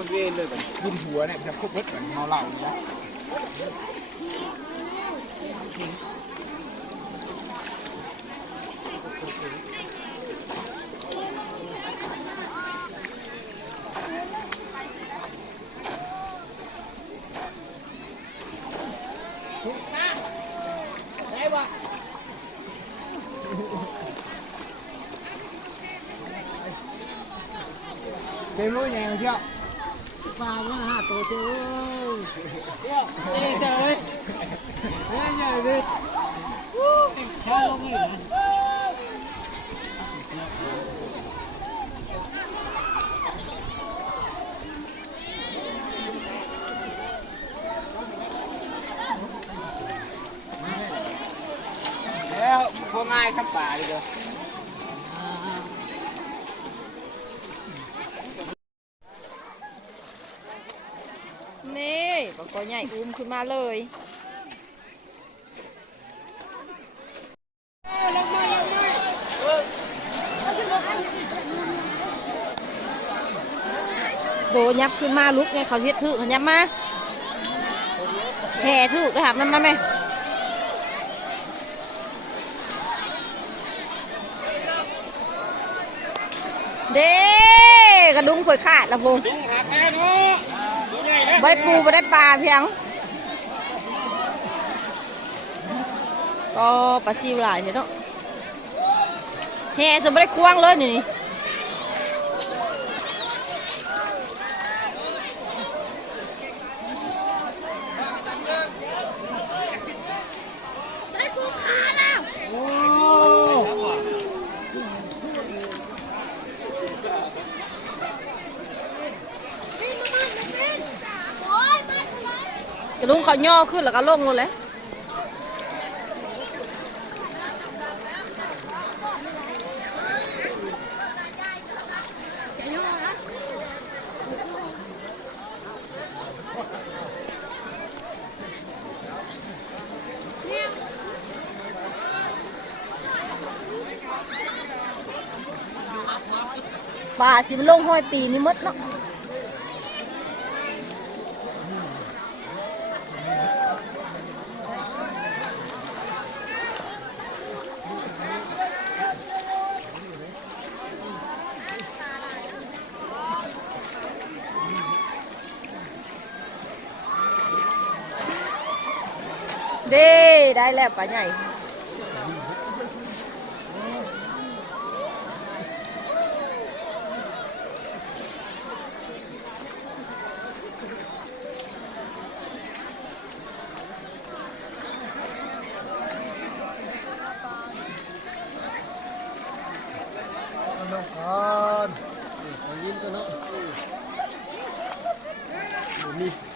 คนเวรเลยแบบกินหัวเนี่ยจะครบรสเหมือนเมาเหล้าเนี่ยได้ปะเป็นรู้ยังไงเชียวปลาว่าหาตัวเจ้าเจ้าเจ้าเลยเฮ้ยใหญ่เลยแค่ลงนี่นะแล้วพวกง่ายขับป่าดีกว่านี่ปลาคอใหญ่อุ้มขึ้นมาเลยโบยับขึ้นมาลุกไงเขาเฮ็ดถือเขายับมาแห่ถือไปหามันมาไหมเด้กระดุงข่อยขาดละโบใบปูไม่ได้ปลาเพียงก็ปลาซิวหลายเนาะแห่สมไม่ได้ควงเลยนี่จะลุงเขาย่อขึ้นแล้วก็ลงเลยปลาสิมันลงห้อยตีนี่มดเนาะเด้ได้แล้วปลาใหญ่ก่อนยิ้มกันเนาะมี